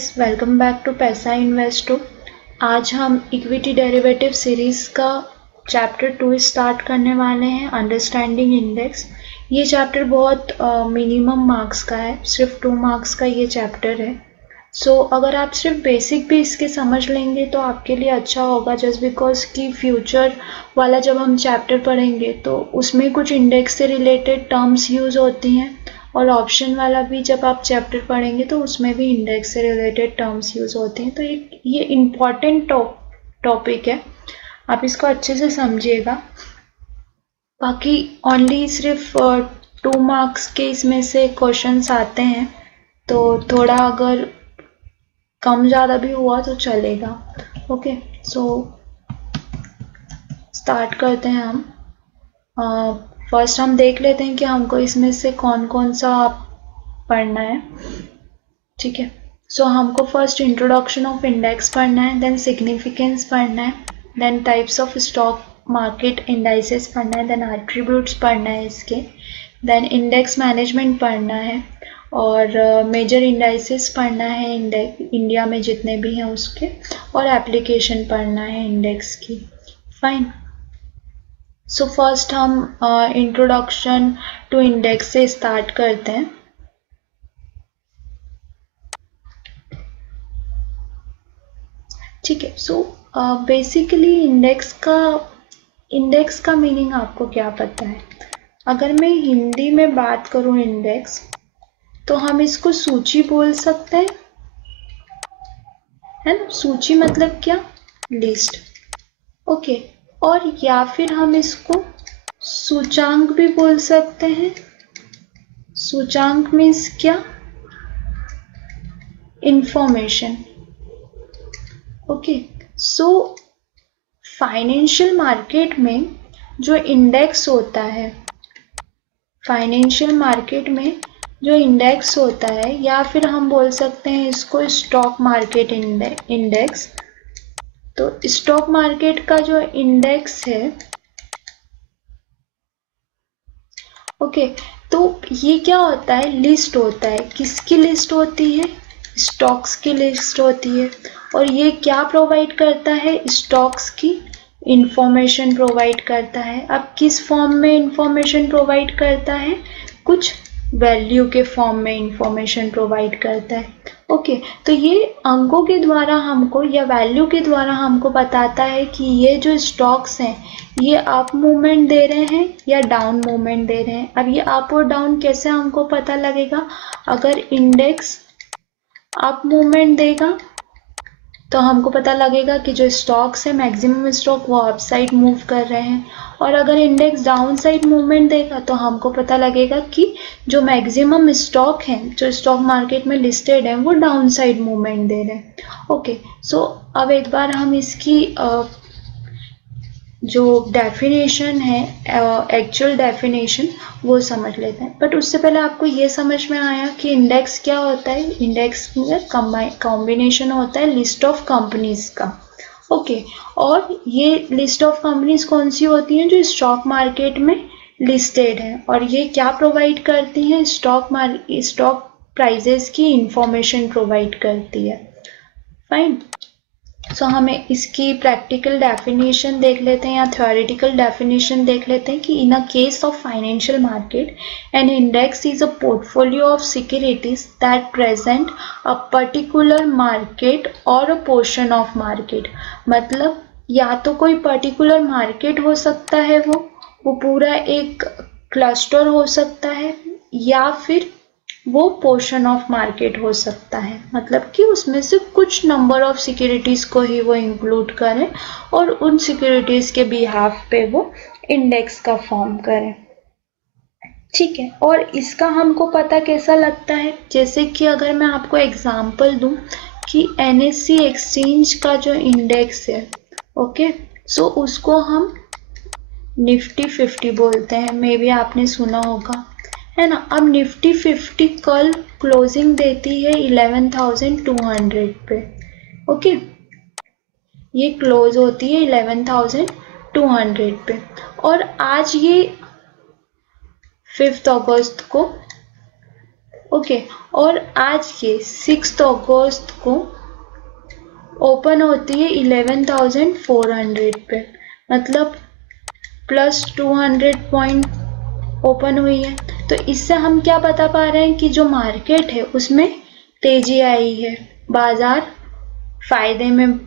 Guys, welcome back to पैसा इन्वेस्टो। आज हम इक्विटी डेरिवेटिव सीरीज का चैप्टर 2 स्टार्ट करने वाले हैं, अंडरस्टैंडिंग इंडेक्स। ये चैप्टर बहुत मिनिमम मार्क्स का है, सिर्फ 2 मार्क्स का ये चैप्टर है। अगर आप सिर्फ बेसिक भी इसके समझ लेंगे तो आपके लिए अच्छा होगा, जस्ट बिकॉज कि फ्यूचर वाला जब हम चैप्टर पढ़ेंगे तो उसमें कुछ इंडेक्स से रिलेटेड टर्म्स यूज़ होती हैं, और ऑप्शन वाला भी जब आप चैप्टर पढ़ेंगे तो उसमें भी इंडेक्स से रिलेटेड टर्म्स यूज़ होते हैं। तो ये इम्पॉर्टेंट टॉपिक है, आप इसको अच्छे से समझिएगा। बाकी ओनली सिर्फ 2 मार्क्स के इसमें से क्वेश्चंस आते हैं, तो थोड़ा अगर कम ज़्यादा भी हुआ तो चलेगा। ओके, स्टार्ट करते हैं हम। फर्स्ट हम देख लेते हैं कि हमको इसमें से कौन कौन सा पढ़ना है। ठीक है, हमको फर्स्ट इंट्रोडक्शन ऑफ इंडेक्स पढ़ना है, देन सिग्निफिकेंस पढ़ना है, then types of stock market indices पढ़ना है, देन एट्रीब्यूट्स पढ़ना है इसके, देन इंडेक्स मैनेजमेंट पढ़ना है, और मेजर इंडाइसेस पढ़ना है इंडिया में जितने भी हैं उसके, और एप्लीकेशन पढ़ना है इंडेक्स की। फाइन। फर्स्ट हम इंट्रोडक्शन टू इंडेक्स से स्टार्ट करते हैं। ठीक है, बेसिकली इंडेक्स का मीनिंग आपको क्या पता है? अगर मैं हिंदी में बात करूं इंडेक्स, तो हम इसको सूची बोल सकते हैं, है ना। सूची मतलब क्या? लिस्ट। ओके, और या फिर हम इसको सूचांक भी बोल सकते हैं। सूचांक मीन्स क्या? इंफॉर्मेशन। ओके, फाइनेंशियल मार्केट में जो इंडेक्स होता है, या फिर हम बोल सकते हैं इसको स्टॉक मार्केट इंडेक्स। तो स्टॉक मार्केट का जो इंडेक्स है, ओके, तो ये क्या होता है? लिस्ट होता है। किसकी लिस्ट होती है? स्टॉक्स की लिस्ट होती है। और ये क्या प्रोवाइड करता है? स्टॉक्स की इंफॉर्मेशन प्रोवाइड करता है। अब किस फॉर्म में इंफॉर्मेशन प्रोवाइड करता है? कुछ वैल्यू के फॉर्म में इंफॉर्मेशन प्रोवाइड करता है। ओके, तो ये अंकों के द्वारा हमको या वैल्यू के द्वारा हमको बताता है कि ये जो स्टॉक्स हैं ये अप मूवमेंट दे रहे हैं या डाउन मूवमेंट दे रहे हैं। अब ये अप और डाउन कैसे हमको पता लगेगा? अगर इंडेक्स अप मूवमेंट देगा तो हमको पता लगेगा कि जो स्टॉक्स है, मैक्सिमम स्टॉक वो अप साइड मूव कर रहे हैं, और अगर इंडेक्स डाउन साइड मूवमेंट देगा तो हमको पता लगेगा कि जो मैक्सिमम स्टॉक हैं, जो स्टॉक मार्केट में लिस्टेड हैं, वो डाउन साइड मूवमेंट दे रहे हैं। ओके, अब एक बार हम इसकी जो डेफिनेशन है, एक्चुअल डेफिनेशन, वो समझ लेते हैं। बट उससे पहले आपको ये समझ में आया कि इंडेक्स क्या होता है? इंडेक्स में कॉम्बिनेशन होता है लिस्ट ऑफ कंपनीज का। ओके, और ये लिस्ट ऑफ कंपनीज कौन सी होती हैं? जो स्टॉक मार्केट में लिस्टेड है, और ये क्या प्रोवाइड करती हैं? स्टॉक प्राइजेस की इंफॉर्मेशन प्रोवाइड करती है। फाइन। हमें इसकी प्रैक्टिकल डेफिनेशन देख लेते हैं या थ्योरेटिकल डेफिनेशन देख लेते हैं कि in a case of financial market, an index is a portfolio of securities that present a particular market और अ पोर्शन ऑफ मार्केट। मतलब या तो कोई पर्टिकुलर मार्केट हो सकता है, वो पूरा एक क्लस्टर हो सकता है, या फिर वो पोर्शन ऑफ मार्केट हो सकता है। मतलब कि उसमें से कुछ नंबर ऑफ सिक्योरिटीज को ही वो इंक्लूड करें और उन सिक्योरिटीज के बिहाफ पे वो इंडेक्स का फॉर्म करें। ठीक है, और इसका हमको पता कैसा लगता है? जैसे कि अगर मैं आपको एग्जांपल दूं कि NSE एक्सचेंज का जो इंडेक्स है, ओके, उसको हम निफ्टी 50 बोलते हैं, मे बी आपने सुना होगा, है ना। अब निफ्टी 50 कल क्लोजिंग देती है 11,200 पे। ओके, ये क्लोज होती है 11,200 पे, और आज ये 5 अगस्त को ओके। और आज के 6 अगस्त को ओपन होती है 11,400 पे, मतलब +200 पॉइंट ओपन हुई है। तो इससे हम क्या बता पा रहे हैं कि जो मार्केट है उसमें तेजी आई है, बाजार फायदे में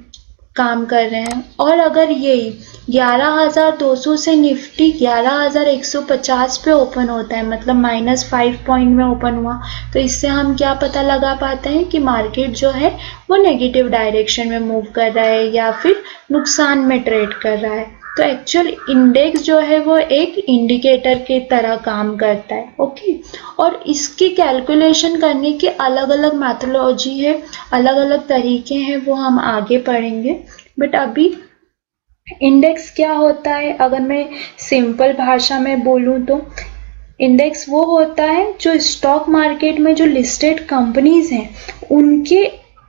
काम कर रहे हैं। और अगर यही 11,200 से निफ्टी 11,150 पे ओपन होता है, मतलब -5 पॉइंट में ओपन हुआ, तो इससे हम क्या पता लगा पाते हैं कि मार्केट जो है वो नेगेटिव डायरेक्शन में मूव कर रहा है या फिर नुकसान में ट्रेड कर रहा है। तो एक्चुअल इंडेक्स जो है वो एक इंडिकेटर की तरह काम करता है। ओके। और इसकी कैलकुलेशन करने की अलग अलग मैथोलॉजी है, अलग अलग तरीके हैं, वो हम आगे पढ़ेंगे। बट अभी इंडेक्स क्या होता है, अगर मैं सिंपल भाषा में बोलूँ तो इंडेक्स वो होता है जो स्टॉक मार्केट में जो लिस्टेड कंपनीज हैं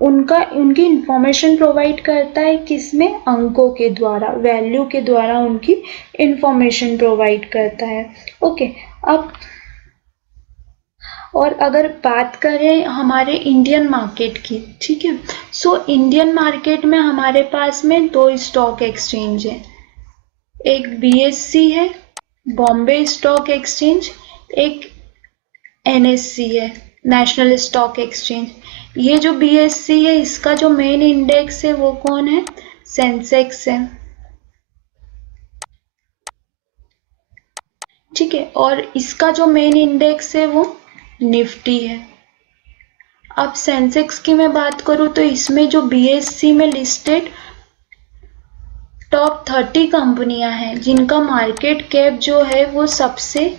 उनकी इंफॉर्मेशन प्रोवाइड करता है, किसमें, अंकों के द्वारा, वैल्यू के द्वारा उनकी इंफॉर्मेशन प्रोवाइड करता है। ओके। अब और अगर बात करें हमारे इंडियन मार्केट की, ठीक है, सो इंडियन मार्केट में हमारे पास में 2 स्टॉक एक्सचेंज है, एक BSE है, बॉम्बे स्टॉक एक्सचेंज, एक NSE है, नेशनल स्टॉक एक्सचेंज। ये जो BSE है इसका जो मेन इंडेक्स है वो कौन है, सेंसेक्स है, ठीक है। और इसका जो मेन इंडेक्स है वो निफ्टी है। अब सेंसेक्स की मैं बात करूं तो इसमें जो BSE में लिस्टेड टॉप 30 कंपनियां हैं जिनका मार्केट कैप जो है वो सबसे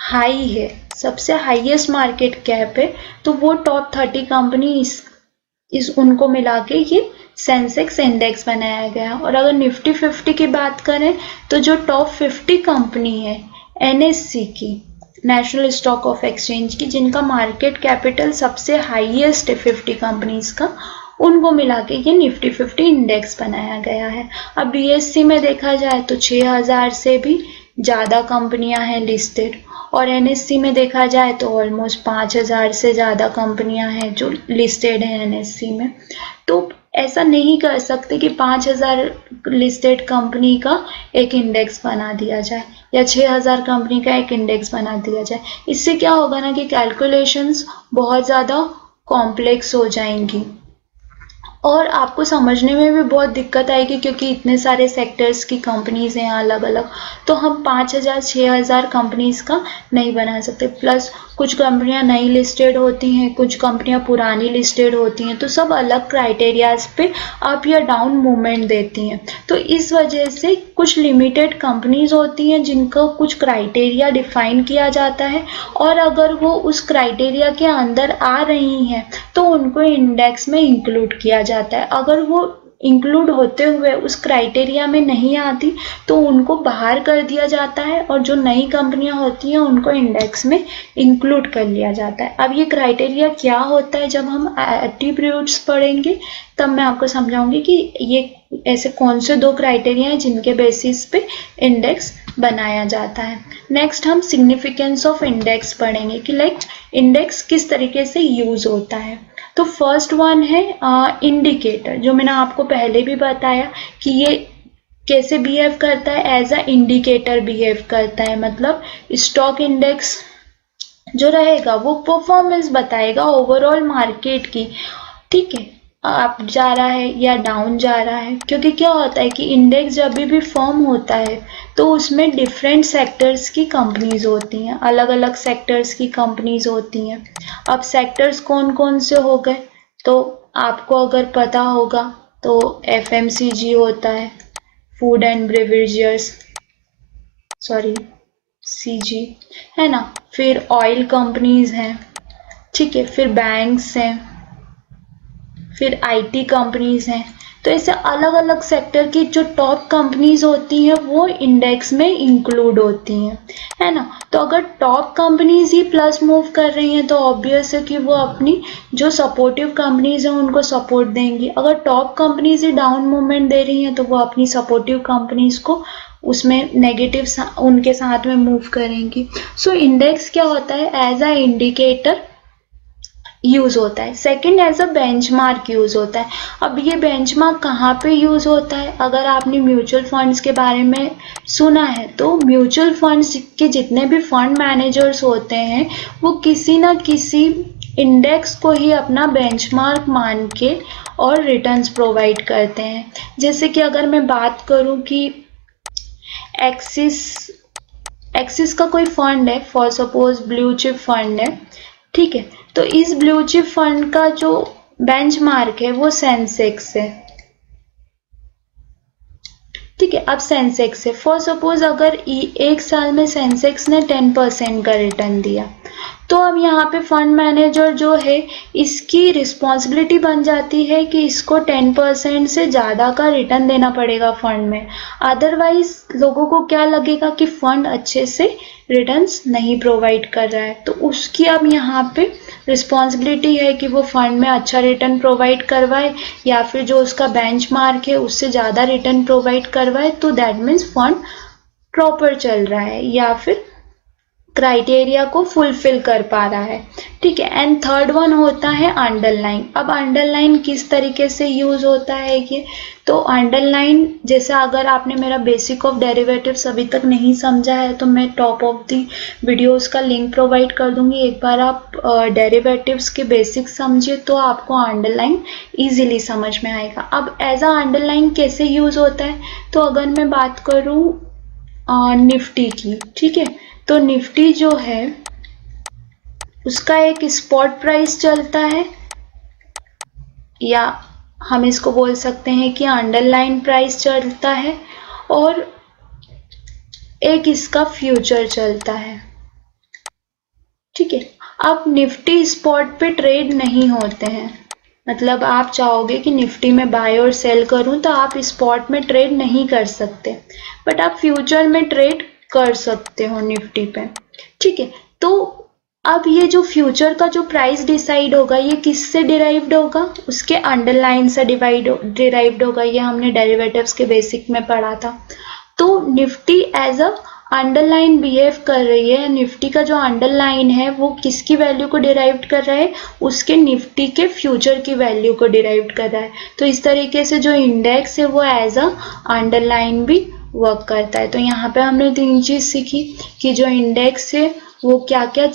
हाई है, सबसे हाईएस्ट मार्केट कैप है, तो वो टॉप 30 कंपनी इस उनको मिला के ये सेंसेक्स इंडेक्स बनाया गया। और अगर निफ्टी 50 की बात करें तो जो टॉप 50 कंपनी है NSE की, नेशनल स्टॉक ऑफ एक्सचेंज की, जिनका मार्केट कैपिटल सबसे हाईएस्ट है 50 कंपनीज का, उनको मिला के ये निफ्टी 50 इंडेक्स बनाया गया है। अब BSE में देखा जाए तो 6,000 से भी ज़्यादा कंपनियां हैं लिस्टेड, और NSE में देखा जाए तो ऑलमोस्ट 5,000 से ज़्यादा कंपनियां हैं जो लिस्टेड हैं NSE में। तो ऐसा नहीं कर सकते कि 5,000 लिस्टेड कंपनी का एक इंडेक्स बना दिया जाए या 6,000 कंपनी का एक इंडेक्स बना दिया जाए। इससे क्या होगा ना कि कैलकुलेशंस बहुत ज़्यादा कॉम्प्लेक्स हो जाएंगी और आपको समझने में भी बहुत दिक्कत आएगी, क्योंकि इतने सारे सेक्टर्स की कंपनीज हैं अलग अलग, तो हम 5,000 6,000 कंपनीज का नहीं बना सकते। प्लस कुछ कंपनियां नई लिस्टेड होती हैं, कुछ कंपनियां पुरानी लिस्टेड होती हैं, तो सब अलग क्राइटेरियाज पे अप या डाउन मूवमेंट देती हैं। तो इस वजह से कुछ लिमिटेड कंपनीज होती हैं जिनका कुछ क्राइटेरिया डिफाइन किया जाता है, और अगर वो उस क्राइटेरिया के अंदर आ रही हैं तो उनको इंडेक्स में इंक्लूड किया जाता है। अगर वो इंक्लूड होते हुए उस क्राइटेरिया में नहीं आती तो उनको बाहर कर दिया जाता है, और जो नई कंपनियां होती हैं उनको इंडेक्स में इंक्लूड कर लिया जाता है। अब ये क्राइटेरिया क्या होता है, जब हम एट्रीब्यूट्स पढ़ेंगे तब मैं आपको समझाऊंगी कि ये ऐसे कौन से 2 क्राइटेरिया हैं जिनके बेसिस पे इंडेक्स बनाया जाता है। नेक्स्ट हम सिग्निफिकेंस ऑफ इंडेक्स पढ़ेंगे कि लाइक इंडेक्स किस तरीके से यूज होता है। तो फर्स्ट वन है इंडिकेटर, जो मैंने आपको पहले भी बताया कि ये कैसे बिहेव करता है, एज अ इंडिकेटर बिहेव करता है। मतलब स्टॉक इंडेक्स जो रहेगा वो परफॉर्मेंस बताएगा ओवरऑल मार्केट की, ठीक है, अप जा रहा है या डाउन जा रहा है। क्योंकि क्या होता है कि इंडेक्स जब भी फॉर्म होता है तो उसमें डिफरेंट सेक्टर्स की कंपनीज होती हैं, अलग अलग सेक्टर्स की कंपनीज होती हैं। अब सेक्टर्स कौन कौन से हो गए, तो आपको अगर पता होगा तो FMCG होता है, food and beverages, sorry CG, है ना, फिर ऑयल कंपनीज हैं, ठीक है, फिर बैंक्स हैं, फिर IT कंपनीज हैं। तो ऐसे अलग अलग सेक्टर की जो टॉप कंपनीज होती हैं वो इंडेक्स में इंक्लूड होती हैं, है ना। तो अगर टॉप कंपनीज ही प्लस मूव कर रही हैं तो ऑब्वियस है कि वो अपनी जो सपोर्टिव कंपनीज हैं उनको सपोर्ट देंगी। अगर टॉप कंपनीज ही डाउन मूवमेंट दे रही हैं तो वो अपनी सपोर्टिव कंपनीज को उसमें नेगेटिव उनके साथ में मूव करेंगी। सो इंडेक्स क्या होता है, एज अ इंडिकेटर यूज होता है। Second as a benchmark use होता है। अब ये बेंचमार्क कहाँ पे यूज होता है? अगर आपने म्यूचुअल फंड्स के बारे में सुना है तो म्यूचुअल फंड्स के जितने भी फंड मैनेजर्स होते हैं वो किसी ना किसी इंडेक्स को ही अपना बेंचमार्क मान के और रिटर्न्स प्रोवाइड करते हैं। जैसे कि अगर मैं बात करूं कि एक्सिस का कोई फंड है, for suppose blue chip fund है, ठीक है, तो इस ब्लू चिप फंड का जो बेंचमार्क है वो सेंसेक्स है, ठीक है। अब सेंसेक्स है, फॉर सपोज अगर एक साल में सेंसेक्स ने 10% का रिटर्न दिया, तो अब यहाँ पे फंड मैनेजर जो है इसकी रिस्पॉन्सिबिलिटी बन जाती है कि इसको 10% से ज़्यादा का रिटर्न देना पड़ेगा फंड में, अदरवाइज लोगों को क्या लगेगा कि फंड अच्छे से रिटर्न्स नहीं प्रोवाइड कर रहा है। तो उसकी अब यहाँ पे रिस्पॉन्सिबिलिटी है कि वो फंड में अच्छा रिटर्न प्रोवाइड करवाए या फिर जो उसका बेंचमार्क है उससे ज़्यादा रिटर्न प्रोवाइड करवाए, तो दैट मीन्स फंड प्रॉपर चल रहा है या फिर क्राइटेरिया को फुलफिल कर पा रहा है, ठीक है। एंड थर्ड वन होता है अंडरलाइन। अब अंडरलाइन किस तरीके से यूज होता है ये, तो अंडरलाइन जैसे अगर आपने मेरा बेसिक ऑफ डेरिवेटिव्स अभी तक नहीं समझा है तो मैं टॉप ऑफ दी वीडियोस का लिंक प्रोवाइड कर दूंगी, एक बार आप डेरिवेटिव्स के बेसिक समझिए तो आपको अंडरलाइन इजीली समझ में आएगा। अब एज अ अंडरलाइन कैसे यूज होता है, तो अगर मैं बात करूं निफ्टी की, ठीक है, तो निफ्टी जो है उसका एक स्पॉट प्राइस चलता है या हम इसको बोल सकते हैं कि अंडरलाइन प्राइस चलता है और एक इसका फ्यूचर चलता है, ठीक है। अब निफ्टी स्पॉट पे ट्रेड नहीं होते हैं, मतलब आप चाहोगे कि निफ्टी में बाय और सेल करूं तो आप स्पॉट में ट्रेड नहीं कर सकते, बट आप फ्यूचर में ट्रेड कर सकते हो निफ्टी पे, ठीक है। तो अब ये जो फ्यूचर का जो प्राइस डिसाइड होगा ये किससे डिराइव्ड होगा, उसके अंडरलाइन से डिराइव्ड होगा, ये हमने डेरिवेटिव्स के बेसिक में पढ़ा था। तो Nifty as a underline behave कर रही है, निफ्टी का जो अंडरलाइन है वो किसकी वैल्यू को डिराइव कर रहा है, उसके निफ्टी के फ्यूचर की वैल्यू को डिराइव कर रहा है। तो इस तरीके से जो इंडेक्स है वो एज अ अंडरलाइन भी वर्क करता है। तो यहाँ पे हमने तीन चीज सीखी कि जो इंडेक्स है वो क्या क्या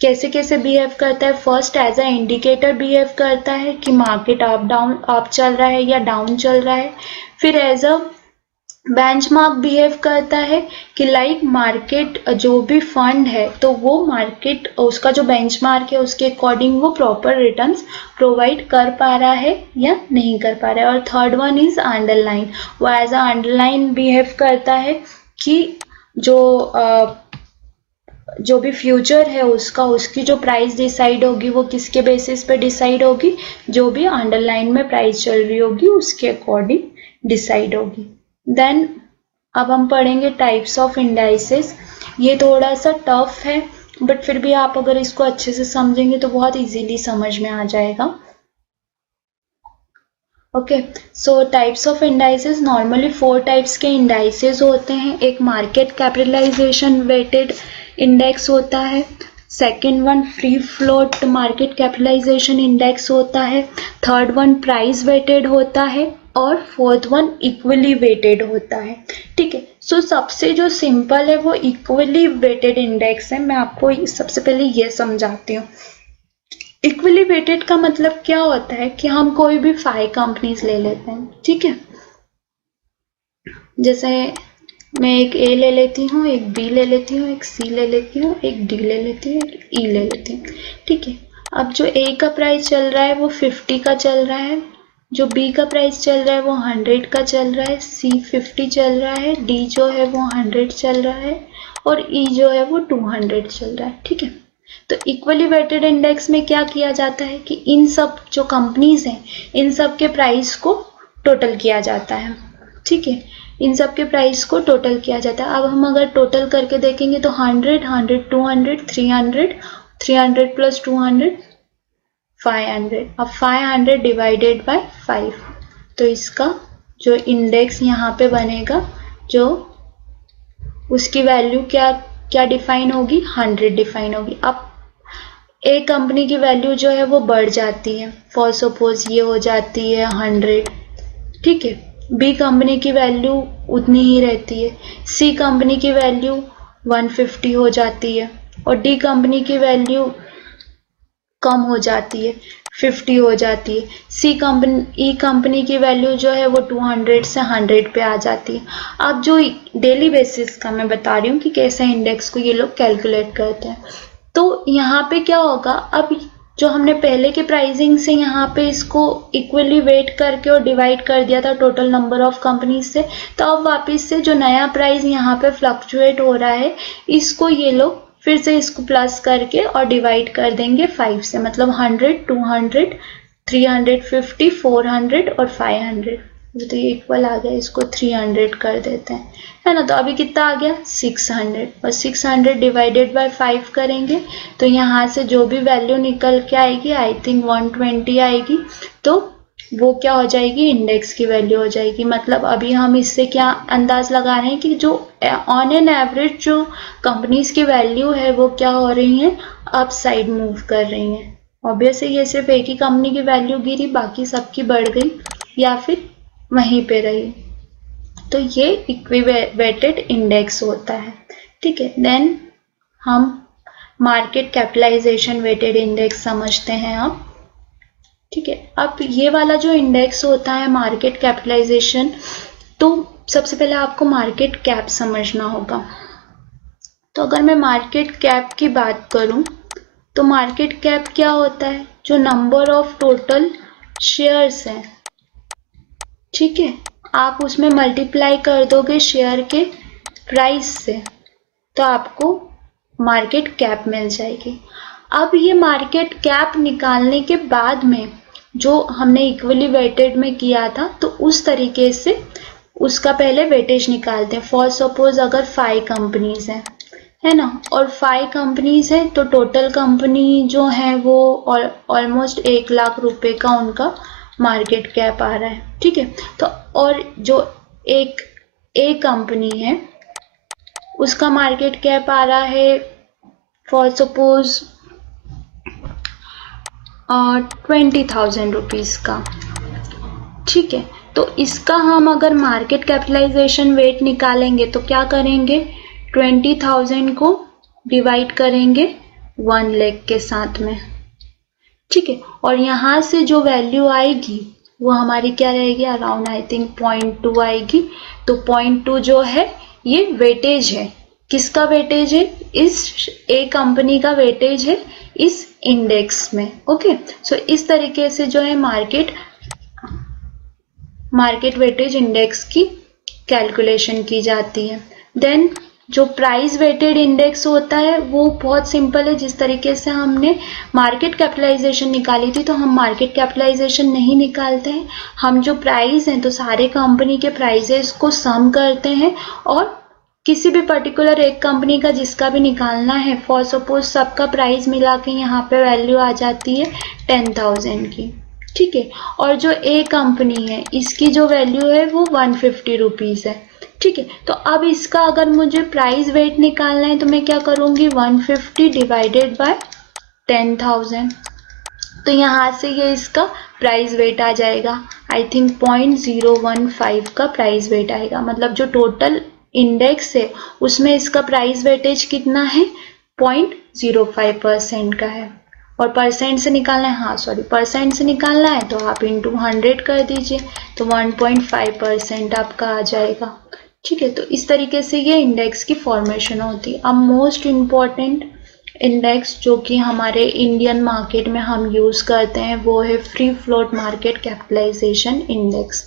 कैसे कैसे बिहेव करता है। First as a indicator behave करता है कि मार्केट अप चल रहा है या डाउन चल रहा है। फिर एज अ बेंचमार्क बिहेव करता है कि लाइक मार्केट जो भी फंड है तो वो मार्केट उसका जो बेंचमार्क है उसके अकॉर्डिंग वो प्रॉपर रिटर्न्स प्रोवाइड कर पा रहा है या नहीं कर पा रहा है। और थर्ड वन इज अंडरलाइन, वो एज अ अंडरलाइन बिहेव करता है कि जो भी फ्यूचर है उसकी जो प्राइस डिसाइड होगी वो किसके बेसिस पे डिसाइड होगी, जो भी अंडरलाइन में प्राइस चल रही होगी उसके अकॉर्डिंग डिसाइड होगी। देन अब हम पढ़ेंगे टाइप्स ऑफ इंडाइसेस। ये थोड़ा सा टफ है बट फिर भी आप अगर इसको अच्छे से समझेंगे तो बहुत इजीली समझ में आ जाएगा। Okay, so types of indices, normally 4 types के इंडाइसेस होते हैं। एक मार्केट कैपिटलाइजेशन वेटेड इंडेक्स होता है, second one free float market capitalisation index होता है, थर्ड वन प्राइस वेटेड होता है और फोर्थ वन इक्वली वेटेड होता है, ठीक है। सो सबसे जो सिंपल है वो इक्वली वेटेड इंडेक्स है। मैं आपको सबसे पहले ये समझाती हूँ। इक्वली वेटेड का मतलब क्या होता है कि हम कोई भी 5 कंपनीज ले लेते हैं, ठीक है। जैसे मैं एक ए ले लेती हूँ, एक बी ले लेती हूँ, एक सी ले लेती हूँ, एक डी ले लेती हूँ, एक ई ले लेती हूँ, ठीक है। अब जो ए का प्राइस चल रहा है वो 50 का चल रहा है, जो बी का प्राइस चल रहा है वो 100 का चल रहा है, सी 50 चल रहा है, डी जो है वो 100 चल रहा है और ई जो है वो 200 चल रहा है, ठीक है। तो इक्वली वेटेड इंडेक्स में क्या किया जाता है कि इन सब जो कंपनीज हैं इन सब के प्राइस को टोटल किया जाता है, ठीक है। इन सब के प्राइस को टोटल किया जाता है। अब हम अगर टोटल करके देखेंगे तो 100, 100, 200, 300, 300 प्लस 200, 500। अब 500 डिवाइडेड बाय 5, तो इसका जो इंडेक्स यहाँ पे बनेगा, जो उसकी वैल्यू क्या क्या डिफाइन होगी, 100 डिफाइन होगी। अब ए कंपनी की वैल्यू जो है वो बढ़ जाती है, फॉर सपोज ये हो जाती है 100, ठीक है। बी कंपनी की वैल्यू उतनी ही रहती है, सी कंपनी की वैल्यू 150 हो जाती है और डी कंपनी की वैल्यू कम हो जाती है, 50 हो जाती है। ई कंपनी की वैल्यू जो है वो 200 से 100 पे आ जाती है। अब जो डेली बेसिस का मैं बता रही हूँ कि कैसे इंडेक्स को ये लोग कैलकुलेट करते हैं, तो यहाँ पे क्या होगा, अब जो हमने पहले के प्राइसिंग से यहाँ पे इसको इक्वली वेट करके और डिवाइड कर दिया था टोटल नंबर ऑफ कंपनीज से, तो अब वापस से जो नया प्राइस यहाँ पे फ्लक्चुएट हो रहा है, इसको ये लोग फिर से इसको प्लस करके और डिवाइड कर देंगे 5 से, मतलब 100, 200, 350, 400 और 500। तो ये इक्वल आ गया, इसको 300 कर देते हैं, है ना। तो अभी कितना आ गया 600, और 600 डिवाइडेड बाय 5 करेंगे तो यहाँ से जो भी वैल्यू निकल के आएगी, आई थिंक 120 आएगी, तो वो क्या हो जाएगी, इंडेक्स की वैल्यू हो जाएगी। मतलब अभी हम इससे क्या अंदाज लगा रहे हैं कि जो ऑन एन एवरेज जो कंपनीज की वैल्यू है वो क्या हो रही है, अप साइड मूव कर रही है। ऑब्वियसली ये सिर्फ एक ही कंपनी की वैल्यू गिरी, बाकी सबकी बढ़ गई या फिर वहीं पे रही, तो ये इक्विवेटेड इंडेक्स होता है, ठीक है। देन हम मार्केट कैपिटलाइजेशन वेटेड इंडेक्स समझते हैं अब, ठीक है। अब ये वाला जो इंडेक्स होता है मार्केट कैपिटलाइजेशन, तो सबसे पहले आपको मार्केट कैप समझना होगा। तो अगर मैं मार्केट कैप की बात करूं तो मार्केट कैप क्या होता है, जो नंबर ऑफ टोटल शेयर्स हैं, ठीक है, आप उसमें मल्टीप्लाई कर दोगे शेयर के प्राइस से, तो आपको मार्केट कैप मिल जाएगी। अब ये मार्केट कैप निकालने के बाद में जो हमने इक्वली वेटेड में किया था, तो उस तरीके से उसका पहले वेटेज निकालते हैं। फॉर सपोज अगर 5 कंपनीज हैं, है ना, और 5 कंपनीज हैं, तो टोटल कंपनी जो है वो ऑलमोस्ट 1 लाख रुपए का उनका मार्केट कैप आ रहा है, ठीक है। तो और जो एक ए कंपनी है उसका मार्केट कैप आ रहा है फॉर सपोज 20,000 रुपीज का, ठीक है। तो इसका हम अगर मार्केट कैपिटलाइजेशन वेट निकालेंगे तो क्या करेंगे, 20,000 को डिवाइड करेंगे 1 लाख के साथ में, ठीक है। और यहाँ से जो वैल्यू आएगी वो हमारी क्या रहेगी, अराउंड आई थिंक 0.2 आएगी। तो 0.2 जो है ये वेटेज है, किसका वेटेज है, इस ए कंपनी का वेटेज है इस इंडेक्स में, ओके। सो इस तरीके से जो है मार्केट वेटेज इंडेक्स की कैलकुलेशन की जाती है। देन जो प्राइस वेटेड इंडेक्स होता है वो बहुत सिंपल है, जिस तरीके से हमने मार्केट कैपिटलाइजेशन निकाली थी, तो हम मार्केट कैपिटलाइजेशन नहीं निकालते हैं, हम जो प्राइस हैं तो सारे कंपनी के प्राइसेस को सम करते हैं और किसी भी पर्टिकुलर एक कंपनी का जिसका भी निकालना है, फॉर सपोज सबका प्राइस मिला के यहाँ पे वैल्यू आ जाती है 10,000 की, ठीक है। और जो ए कंपनी है इसकी जो वैल्यू है वो 150 रुपीज है, ठीक है। तो अब इसका अगर मुझे प्राइस वेट निकालना है तो मैं क्या करूंगी, 150 डिवाइडेड बाय 10,000, तो यहाँ से ये इसका प्राइस वेट आ जाएगा, आई थिंक 0.015 का प्राइस वेट आएगा। मतलब जो टोटल इंडेक्स है उसमें इसका प्राइस वेटेज कितना है, 0.05% का है। और परसेंट से निकालना है, हाँ सॉरी परसेंट से निकालना है तो आप इंटू 100 कर दीजिए, तो 1.5% आपका आ जाएगा, ठीक है। तो इस तरीके से ये इंडेक्स की फॉर्मेशन होती है। अब मोस्ट इम्पॉर्टेंट इंडेक्स जो कि हमारे इंडियन मार्केट में हम यूज़ करते हैं वो है free float market capitalisation index,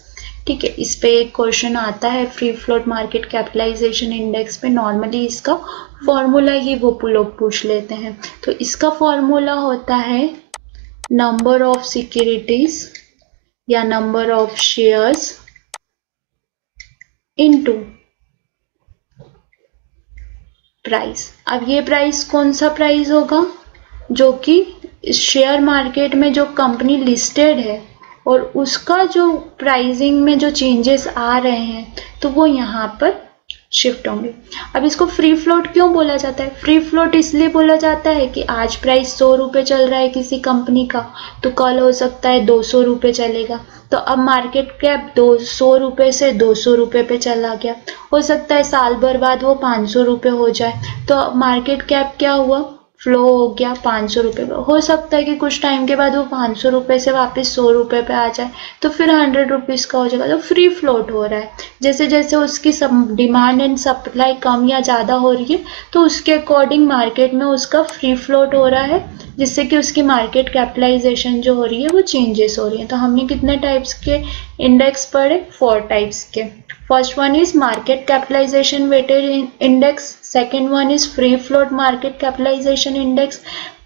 ठीक है। इस पे एक क्वेश्चन आता है free float market capitalisation index पे, नॉर्मली इसका फॉर्मूला ही वो लोग पूछ लेते हैं। तो इसका फॉर्मूला होता है नंबर ऑफ सिक्योरिटीज या number of shares into price. अब ये प्राइस कौन सा प्राइस होगा, जो कि शेयर मार्केट में जो कंपनी लिस्टेड है और उसका जो प्राइसिंग में जो चेंजेस आ रहे हैं तो वो यहाँ पर शिफ्ट होंगे। अब इसको फ्री फ्लोट क्यों बोला जाता है? फ्री फ्लोट इसलिए बोला जाता है कि आज प्राइस 100 रुपये चल रहा है किसी कंपनी का, तो कल हो सकता है 200 रुपये चलेगा, तो अब मार्केट कैप 200 रुपये से 200 रुपये पे चला गया। हो सकता है साल भर बाद वो 500 रुपये हो जाए, तो मार्केट कैप क्या हुआ? फ्लो हो गया 500 रुपये पे। हो सकता है कि कुछ टाइम के बाद वो 500 रुपये से वापस 100 रुपये पे आ जाए, तो फिर 100 रुपीज़ का हो जाएगा। तो फ्री फ्लोट हो रहा है। जैसे जैसे उसकी डिमांड एंड सप्लाई कम या ज़्यादा हो रही है, तो उसके अकॉर्डिंग मार्केट में उसका फ्री फ्लोट हो रहा है, जिससे कि उसकी मार्केट कैपिटलाइजेशन जो हो रही है वो चेंजेस हो रही है। तो हमने कितने टाइप्स के इंडेक्स पढ़े? 4 टाइप्स के। First one is market capitalization weighted index, second one is free float market capitalization index,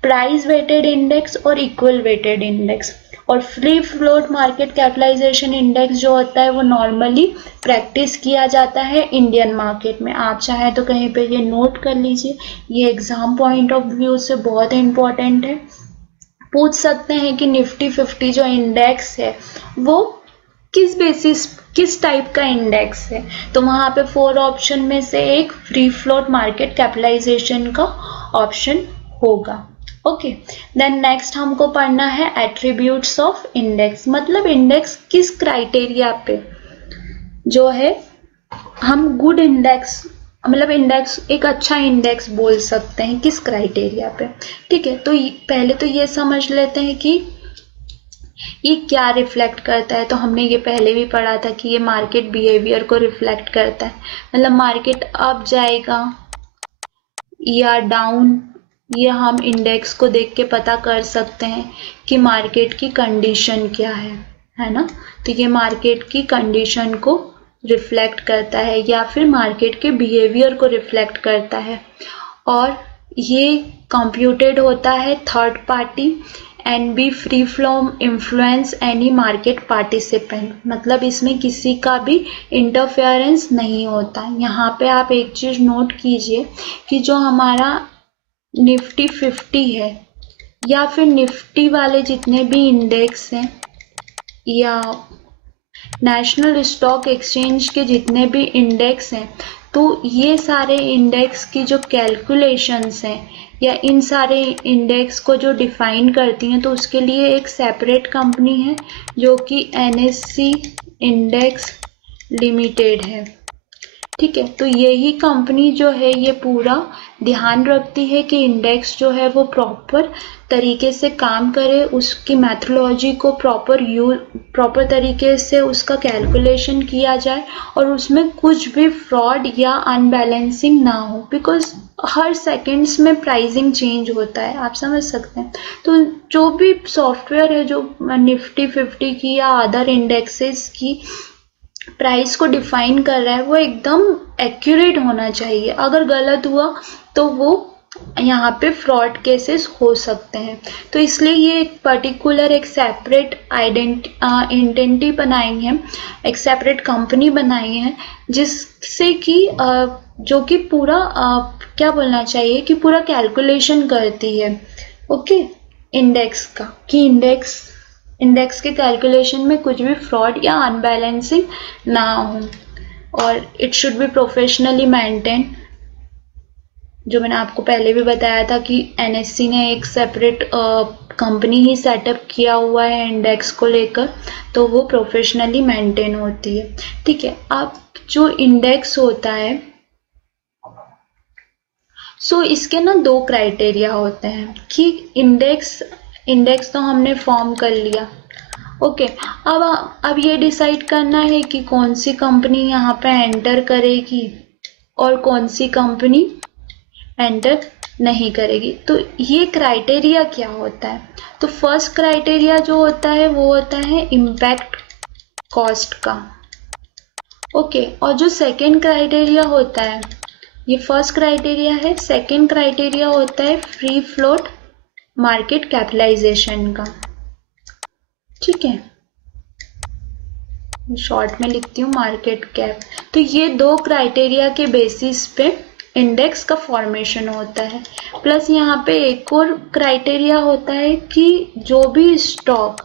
price weighted index और equal weighted index। और free float market capitalisation index जो होता है वो नॉर्मली प्रैक्टिस किया जाता है इंडियन मार्केट में। आप चाहे तो कहीं पे ये नोट कर लीजिए, ये एग्जाम पॉइंट ऑफ व्यू से बहुत इंपॉर्टेंट है। पूछ सकते हैं कि निफ्टी 50 जो इंडेक्स है वो किस बेसिस, किस टाइप का इंडेक्स है, तो वहाँ पे 4 ऑप्शन में से एक फ्री फ्लोट मार्केट कैपिटलाइजेशन का ऑप्शन होगा। ओके, देन नेक्स्ट हमको पढ़ना है एट्रीब्यूट्स ऑफ इंडेक्स, मतलब इंडेक्स किस क्राइटेरिया पे जो है हम गुड इंडेक्स, मतलब इंडेक्स एक अच्छा इंडेक्स बोल सकते हैं किस क्राइटेरिया पे। ठीक है, तो पहले तो ये समझ लेते हैं कि ये क्या रिफ्लेक्ट करता है। तो हमने ये पहले भी पढ़ा था कि ये मार्केट बिहेवियर को रिफ्लेक्ट करता है, मतलब मार्केट अप जाएगा या डाउन, ये हम इंडेक्स को देख के पता कर सकते हैं कि मार्केट की कंडीशन क्या है ना। तो ये मार्केट की कंडीशन को रिफ्लेक्ट करता है या फिर मार्केट के बिहेवियर को रिफ्लेक्ट करता है, और ये कंप्यूटेड होता है third party and B free from influence any market participant, मतलब इसमें किसी का भी इंटरफेरेंस नहीं होता। यहाँ पे आप एक चीज नोट कीजिए कि जो हमारा निफ्टी 50 है या फिर निफ्टी वाले जितने भी इंडेक्स हैं या नेशनल स्टॉक एक्सचेंज के जितने भी इंडेक्स हैं, तो ये सारे इंडेक्स की जो कैलकुलेशंस हैं या इन सारे इंडेक्स को जो डिफाइन करती हैं, तो उसके लिए एक सेपरेट कंपनी है जो कि NSE इंडेक्स लिमिटेड है। ठीक है, तो यही कंपनी जो है ये पूरा ध्यान रखती है कि इंडेक्स जो है वो प्रॉपर तरीके से काम करे, उसकी मैथोलॉजी को प्रॉपर तरीके से उसका कैलकुलेशन किया जाए और उसमें कुछ भी फ्रॉड या अनबैलेंसिंग ना हो, बिकॉज हर सेकंड्स में प्राइसिंग चेंज होता है, आप समझ सकते हैं। तो जो भी सॉफ्टवेयर है जो निफ्टी 50 की या अदर इंडेक्सेस की प्राइस को डिफाइन कर रहा है वो एकदम एक्यूरेट होना चाहिए। अगर गलत हुआ तो वो यहाँ पे फ्रॉड केसेस हो सकते हैं। तो इसलिए ये एक पर्टिकुलर एक सेपरेट आइडेंटिटी बनाई है, एक सेपरेट कंपनी बनाई है, जिससे कि जो कि पूरा क्या बोलना चाहिए कि पूरा कैलकुलेशन करती है ओके इंडेक्स का, कि इंडेक्स के कैलकुलेशन में कुछ भी फ्रॉड या अनबैलेंसिंग ना हो, और it should be professionally maintain. जो मैंने आपको पहले भी बताया था कि NSE ने एक सेपरेट कंपनी ही सेटअप किया हुआ है इंडेक्स को लेकर, तो वो प्रोफेशनली मेंटेन होती है। ठीक है, अब जो इंडेक्स होता है इसके ना 2 क्राइटेरिया होते हैं कि इंडेक्स तो हमने फॉर्म कर लिया। ओके, अब ये डिसाइड करना है कि कौन सी कंपनी यहाँ पे एंटर करेगी और कौन सी कंपनी एंटर नहीं करेगी। तो ये क्राइटेरिया क्या होता है? तो फर्स्ट क्राइटेरिया जो होता है वो होता है इम्पैक्ट कॉस्ट का। ओके, और जो सेकेंड क्राइटेरिया होता है, ये फर्स्ट क्राइटेरिया है, सेकेंड क्राइटेरिया होता है फ्री फ्लोट मार्केट कैपिटलाइजेशन का। ठीक है, शॉर्ट में लिखती हूँ मार्केट कैप। तो ये 2 क्राइटेरिया के बेसिस पे इंडेक्स का फॉर्मेशन होता है। प्लस यहाँ पे एक और क्राइटेरिया होता है कि जो भी स्टॉक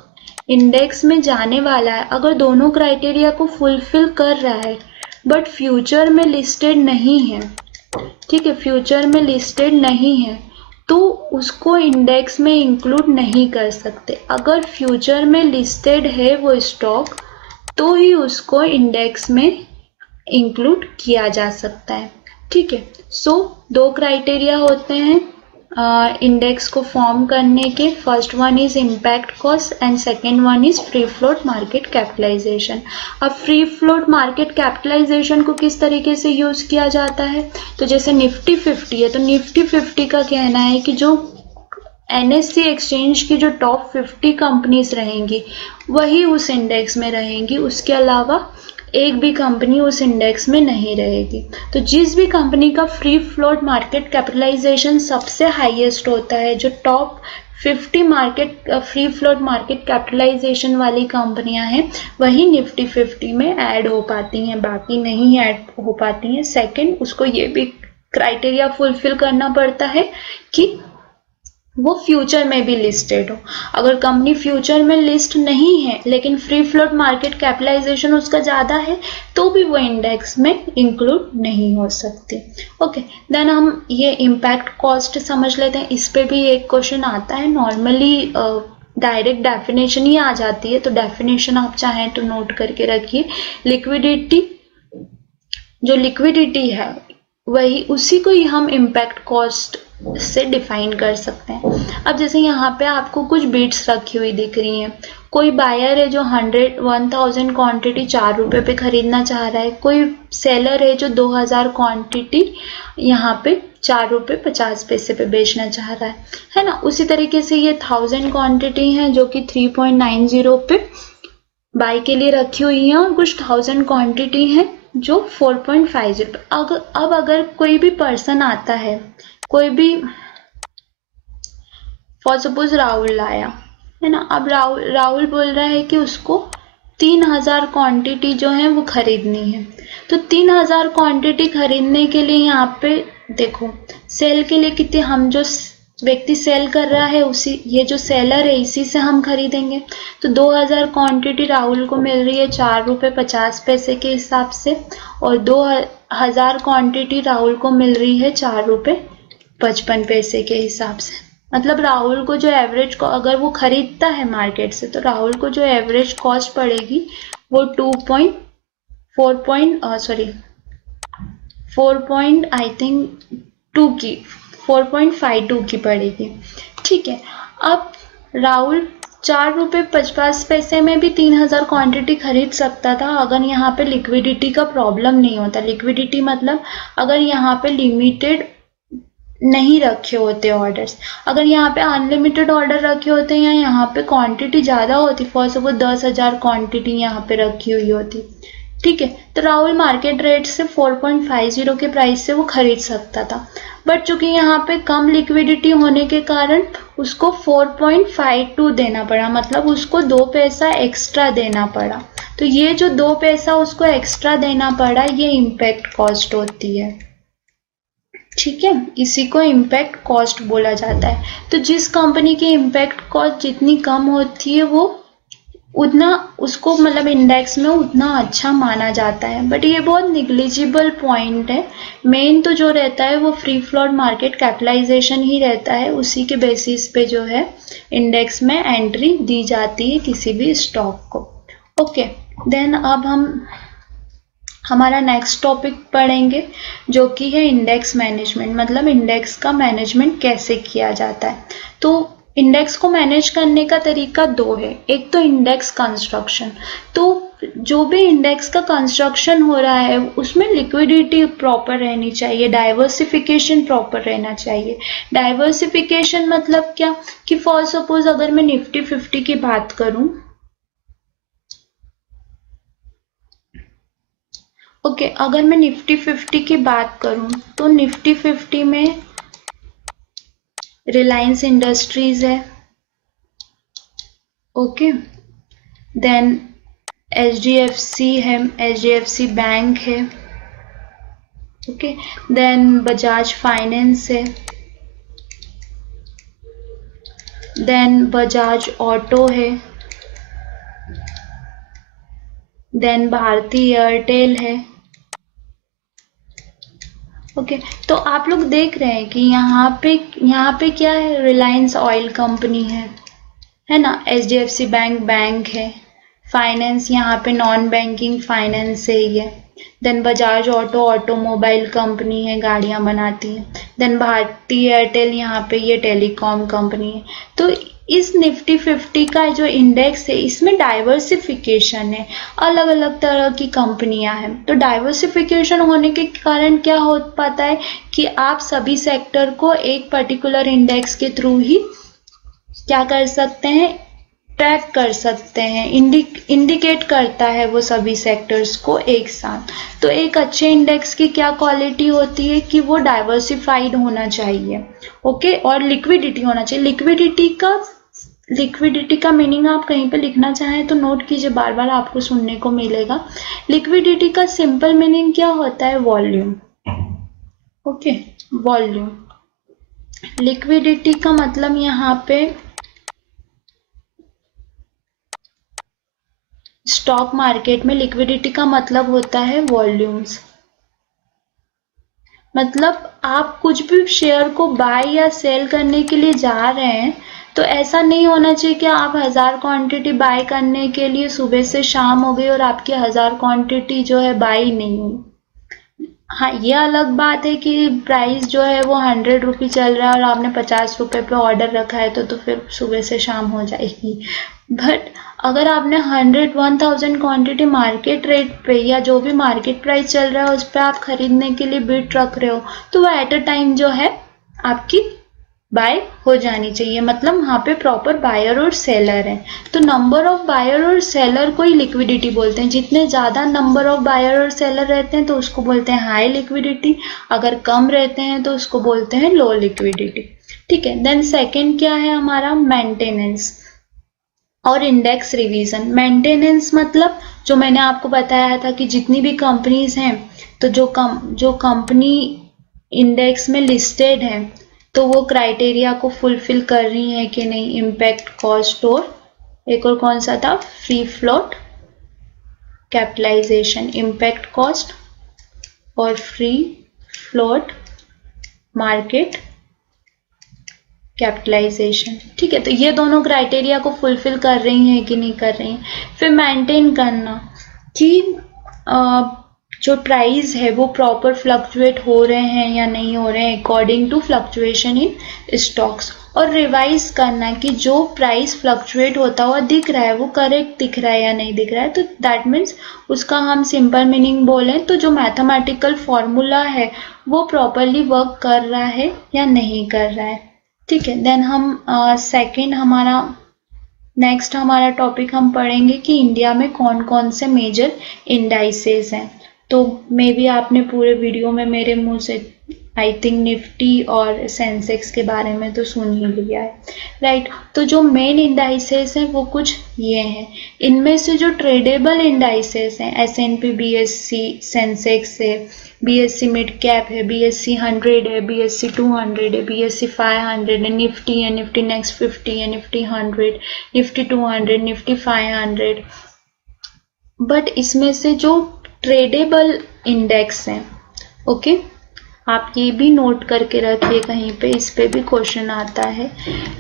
इंडेक्स में जाने वाला है, अगर दोनों क्राइटेरिया को फुलफिल कर रहा है बट फ्यूचर में लिस्टेड नहीं है, ठीक है, फ्यूचर में लिस्टेड नहीं है तो उसको इंडेक्स में इंक्लूड नहीं कर सकते। अगर फ्यूचर में लिस्टेड है वो स्टॉक तो ही उसको इंडेक्स में इंक्लूड किया जा सकता है, ठीक है। सो 2 क्राइटेरिया होते हैं इंडेक्स को फॉर्म करने के। First one is impact cost and second one is free float market capitalisation. अब फ्री फ्लोट मार्केट कैपिटलाइजेशन को किस तरीके से यूज किया जाता है, तो जैसे निफ्टी 50 है तो निफ्टी 50 का कहना है कि जो NSE एक्सचेंज की जो टॉप 50 कंपनीज रहेंगी वही उस इंडेक्स में रहेंगी, उसके अलावा एक भी कंपनी उस इंडेक्स में नहीं रहेगी। तो जिस भी कंपनी का फ्री फ्लोट मार्केट कैपिटलाइजेशन सबसे हाईएस्ट होता है, जो top 50 market free float market capitalisation वाली कंपनियां हैं, वही निफ्टी 50 में ऐड हो पाती हैं, बाकी नहीं ऐड हो पाती हैं। सेकंड, उसको ये भी क्राइटेरिया फुलफिल करना पड़ता है कि वो फ्यूचर में भी लिस्टेड हो। अगर कंपनी फ्यूचर में लिस्ट नहीं है लेकिन फ्री फ्लोट मार्केट कैपिटलाइजेशन उसका ज़्यादा है तो भी वो इंडेक्स में इंक्लूड नहीं हो सकती। ओके, देन हम ये इम्पैक्ट कॉस्ट समझ लेते हैं। इस पे भी एक क्वेश्चन आता है, नॉर्मली डायरेक्ट डेफिनेशन ही आ जाती है, तो डेफिनेशन आप चाहें तो नोट करके रखिए। लिक्विडिटी, जो लिक्विडिटी है वही उसी को ही हम इम्पैक्ट कॉस्ट से डिफाइन कर सकते हैं। अब जैसे यहाँ पे आपको कुछ बिट्स रखी हुई दिख रही हैं, कोई बायर है जो 1000 क्वांटिटी 4 रुपए पे खरीदना चाह रहा है, कोई सेलर है जो 2000 क्वांटिटी यहाँ पे 4 रुपए 50 पैसे पे बेचना चाह रहा है ना। उसी तरीके से ये 1000 क्वांटिटी है जो कि 3.90 पे बाय के लिए रखी हुई है और कुछ 1000 क्वांटिटी है जो 4.50 पे। अब अगर कोई भी पर्सन आता है, कोई भी फॉर सपोज राहुल लाया है ना, अब राहुल बोल रहा है कि उसको 3000 क्वांटिटी जो है वो खरीदनी है। तो 3000 क्वांटिटी खरीदने के लिए यहाँ पे देखो सेल के लिए कितने, हम जो व्यक्ति सेल कर रहा है उसी, ये जो सेलर है इसी से हम खरीदेंगे। तो 2000 क्वांटिटी राहुल को मिल रही है 4 रुपए 50 पैसे के हिसाब से और 2000 क्वांटिटी राहुल को मिल रही है 4 रुपए 55 पैसे के हिसाब से। मतलब राहुल को जो एवरेज, अगर वो खरीदता है मार्केट से, तो राहुल को जो एवरेज कॉस्ट पड़ेगी वो 4.52 की पड़ेगी, ठीक है। अब राहुल 4 रुपए 50 पैसे में भी 3000 क्वांटिटी खरीद सकता था अगर यहाँ पे लिक्विडिटी का प्रॉब्लम नहीं होता। लिक्विडिटी मतलब अगर यहाँ पे लिमिटेड नहीं रखे होते ऑर्डर्स, अगर यहाँ पे अनलिमिटेड ऑर्डर रखे होते या यहाँ पे क्वांटिटी ज़्यादा होती, फॉर सपोज 10,000 क्वांटिटी यहाँ पे रखी हुई होती, ठीक है, तो राहुल मार्केट रेट से 4.50 के प्राइस से वो खरीद सकता था। बट चूंकि यहाँ पे कम लिक्विडिटी होने के कारण उसको 4.52 देना पड़ा, मतलब उसको 2 पैसा एक्स्ट्रा देना पड़ा। तो ये जो 2 पैसा उसको एक्स्ट्रा देना पड़ा ये इम्पैक्ट कॉस्ट होती है, ठीक है, इसी को इम्पैक्ट कॉस्ट बोला जाता है। तो जिस कंपनी की इम्पैक्ट कॉस्ट जितनी कम होती है वो उतना उसको मतलब इंडेक्स में उतना अच्छा माना जाता है। बट ये बहुत निग्लिजिबल पॉइंट है। मेन तो जो रहता है वो फ्री फ्लोट मार्केट कैपिटलाइजेशन ही रहता है, उसी के बेसिस पे जो है इंडेक्स में एंट्री दी जाती है किसी भी स्टॉक को। ओके, देन अब हम हमारा नेक्स्ट टॉपिक पढ़ेंगे जो कि है इंडेक्स मैनेजमेंट, मतलब इंडेक्स का मैनेजमेंट कैसे किया जाता है। तो इंडेक्स को मैनेज करने का तरीका 2 है। एक तो इंडेक्स कंस्ट्रक्शन, तो जो भी इंडेक्स का कंस्ट्रक्शन हो रहा है उसमें लिक्विडिटी प्रॉपर रहनी चाहिए, डाइवर्सिफिकेशन प्रॉपर रहना चाहिए। डाइवर्सिफिकेशन मतलब क्या कि फॉर सपोज अगर मैं निफ्टी 50 की बात करूं, ओके, अगर मैं निफ्टी 50 की बात करूं तो निफ्टी 50 में रिलायंस इंडस्ट्रीज है, ओके, देन HDFC है, HDFC बैंक है, ओके, देन बजाज फाइनेंस है, देन बजाज ऑटो है, देन भारती एयरटेल है, ओके तो आप लोग देख रहे हैं कि यहाँ पे क्या है, रिलायंस ऑयल कंपनी है ना, HDFC बैंक है, फाइनेंस यहाँ पे नॉन बैंकिंग फाइनेंस से ही है, देन बजाज ऑटोमोबाइल कंपनी है, गाड़ियां बनाती है, देन भारती एयरटेल यहाँ पे ये टेलीकॉम कंपनी है। तो इस निफ्टी 50 का जो इंडेक्स है इसमें डाइवर्सिफिकेशन है, अलग अलग तरह की कंपनियां हैं। तो डाइवर्सिफिकेशन होने के कारण क्या हो पाता है कि आप सभी सेक्टर को एक पर्टिकुलर इंडेक्स के थ्रू ही क्या कर सकते हैं, ट्रैक कर सकते हैं, इंडिकेट करता है वो सभी सेक्टर्स को एक साथ। तो एक अच्छे इंडेक्स की क्या क्वालिटी होती है कि वो डाइवर्सिफाइड होना चाहिए, ओके, और लिक्विडिटी होना चाहिए। लिक्विडिटी का मीनिंग आप कहीं पे लिखना चाहें तो नोट कीजिए, बार बार आपको सुनने को मिलेगा। लिक्विडिटी का सिंपल मीनिंग क्या होता है, वॉल्यूम, ओके, वॉल्यूम। लिक्विडिटी का मतलब यहाँ पे स्टॉक मार्केट में लिक्विडिटी का मतलब होता है वॉल्यूम्स। मतलब आप कुछ भी शेयर को बाय या सेल करने के लिए जा रहे हैं तो ऐसा नहीं होना चाहिए कि आप 1000 क्वांटिटी बाय करने के लिए सुबह से शाम हो गई और आपकी 1000 क्वांटिटी जो है बाय नहीं हुई। हाँ, ये अलग बात है कि प्राइस जो है वो 100 रुपये चल रहा है और आपने 50 रुपये पे ऑर्डर रखा है तो फिर सुबह से शाम हो जाएगी। बट अगर आपने 1000 क्वांटिटी मार्केट रेट पे या जो भी मार्केट प्राइस चल रहा है उस पर आप खरीदने के लिए बिट रख रहे हो तो वो एट अ टाइम जो है आपकी बाय हो जानी चाहिए। मतलब वहाँ पे प्रॉपर बायर और सेलर है। तो नंबर ऑफ बायर और सेलर को ही लिक्विडिटी बोलते हैं। जितने ज़्यादा नंबर ऑफ बायर और सेलर रहते हैं तो उसको बोलते हैं हाई लिक्विडिटी, अगर कम रहते हैं तो उसको बोलते हैं लो लिक्विडिटी। ठीक है, देन सेकेंड क्या है हमारा, मेंटेनेंस और इंडेक्स रिवीजन। मेंटेनेंस मतलब जो मैंने आपको बताया था कि जितनी भी कंपनीज हैं तो जो कंपनी इंडेक्स में लिस्टेड है तो वो क्राइटेरिया को फुलफिल कर रही है कि नहीं, इम्पैक्ट, कॉस्ट और एक और कौन सा था, free float capitalisation. Impact, cost और फ्री फ्लोट मार्केट कैपिटलाइजेशन। ठीक है, तो ये दोनों क्राइटेरिया को फुलफिल कर रही हैं कि नहीं कर रही हैं। फिर मेंटेन करना कि जो प्राइस है वो प्रॉपर फ्लक्चुएट हो रहे हैं या नहीं हो रहे हैं according to fluctuation in stocks. और रिवाइज करना कि जो प्राइस फ्लक्चुएट होता हुआ दिख रहा है वो करेक्ट दिख रहा है या नहीं दिख रहा है। तो दैट मीन्स उसका हम सिंपल मीनिंग बोलें तो जो मैथमेटिकल फॉर्मूला है वो प्रॉपरली वर्क कर रहा है या नहीं कर रहा है। ठीक है, देन हम सेकेंड नेक्स्ट हमारा टॉपिक हम पढ़ेंगे कि इंडिया में कौन कौन से मेजर इंडाइसेस हैं। तो मे बी आपने पूरे वीडियो में मेरे मुंह से आई थिंक निफ्टी और सेंसेक्स के बारे में तो सुन ही लिया है, राइट। तो जो मेन इंडाइसेस हैं वो कुछ ये हैं। इनमें से जो ट्रेडेबल इंडाइसेस हैं, S&P BSE सेंसेक्स है, BSE मिड कैप है, BSE 100 है, BSE 200 है, BSE 500 है, निफ्टी है, निफ्टी नेक्स्ट 50 है, निफ्टी 100, निफ्टी 200, निफ्टी 500। बट इसमें से जो ट्रेडेबल इंडेक्स हैं, ओके, आप ये भी नोट करके रखिए कहीं पे, इस पे भी क्वेश्चन आता है,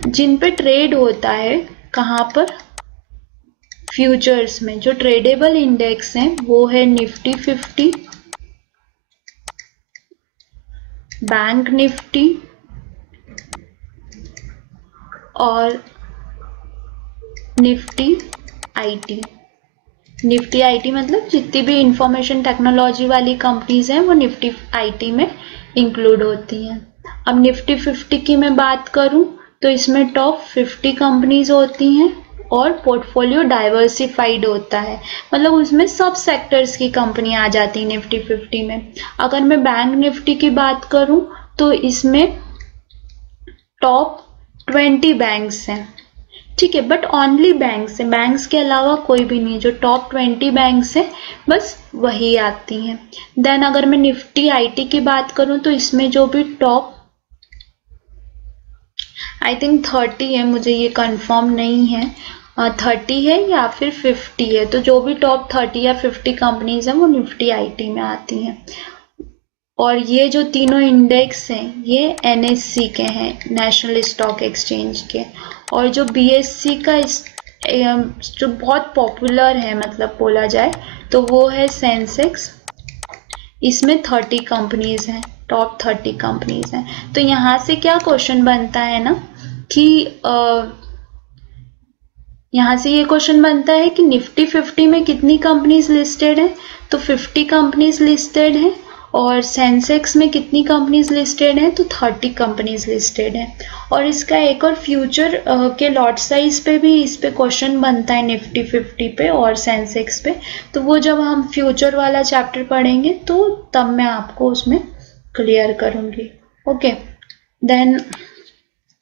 जिन पे ट्रेड होता है कहाँ पर, फ्यूचर्स में। जो ट्रेडेबल इंडेक्स हैं वो है निफ्टी 50, बैंक निफ्टी और निफ्टी आईटी। निफ्टी आईटी मतलब जितनी भी इंफॉर्मेशन टेक्नोलॉजी वाली कंपनीज हैं वो निफ्टी आईटी में इंक्लूड होती हैं। अब निफ्टी 50 की मैं बात करूं तो इसमें टॉप 50 कंपनीज होती हैं और पोर्टफोलियो डाइवर्सिफाइड होता है, मतलब उसमें सब सेक्टर्स की कंपनी आ जाती है निफ्टी 50 में। अगर मैं बैंक निफ्टी की बात करूं तो इसमें टॉप 20 बैंक्स हैं, ठीक है, बट ओनली बैंक्स हैं, बैंक्स के अलावा कोई भी नहीं। जो टॉप 20 बैंक्स हैं बस वही आती हैं। देन अगर मैं निफ्टी आईटी की बात करूं तो इसमें जो भी टॉप आई थिंक 30 है, मुझे ये कंफर्म नहीं है, 30 है या फिर 50 है, तो जो भी टॉप 30 या 50 कंपनीज हैं वो निफ्टी आईटी में आती हैं। और ये जो तीनों इंडेक्स हैं ये NSE के हैं, नेशनल स्टॉक एक्सचेंज के। और जो BSE का जो बहुत पॉपुलर है मतलब बोला जाए तो वो है सेंसेक्स। इसमें 30 कंपनीज हैं, टॉप 30 कंपनीज हैं। तो यहाँ से क्या क्वेश्चन बनता है ना कि यहाँ से ये क्वेश्चन बनता है कि निफ्टी 50 में कितनी कंपनीज लिस्टेड हैं, तो 50 कंपनीज लिस्टेड हैं। और सेंसेक्स में कितनी कंपनीज लिस्टेड हैं, तो 30 कंपनीज लिस्टेड हैं। और इसका एक और फ्यूचर के लॉट साइज पे भी इस पे क्वेश्चन बनता है, निफ्टी 50 पे और सेंसेक्स पे। तो वो जब हम फ्यूचर वाला चैप्टर पढ़ेंगे तो तब मैं आपको उसमें क्लियर करूँगी। ओके, देन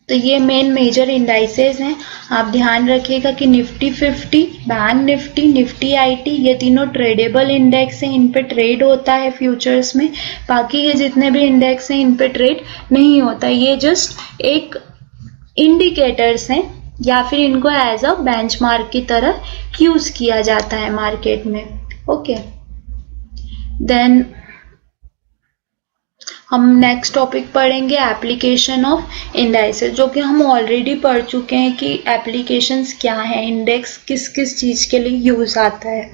तो ये मेन मेजर इंडाइसेस हैं। आप ध्यान रखिएगा कि Nifty 50, bank Nifty, Nifty IT ये तीनों ट्रेडेबल इंडेक्स हैं, इन पे ट्रेड होता है फ्यूचर्स में। बाकी ये जितने भी इंडेक्स हैं इन पे ट्रेड नहीं होता, ये जस्ट एक इंडिकेटर्स हैं या फिर इनको एज अ बेंचमार्क की तरह यूज किया जाता है मार्केट में। ओके, देन हम नेक्स्ट टॉपिक पढ़ेंगे एप्लीकेशन ऑफ इंडाइसेस, जो कि हम ऑलरेडी पढ़ चुके हैं कि एप्लीकेशंस क्या है, इंडेक्स किस किस चीज़ के लिए यूज़ आता है।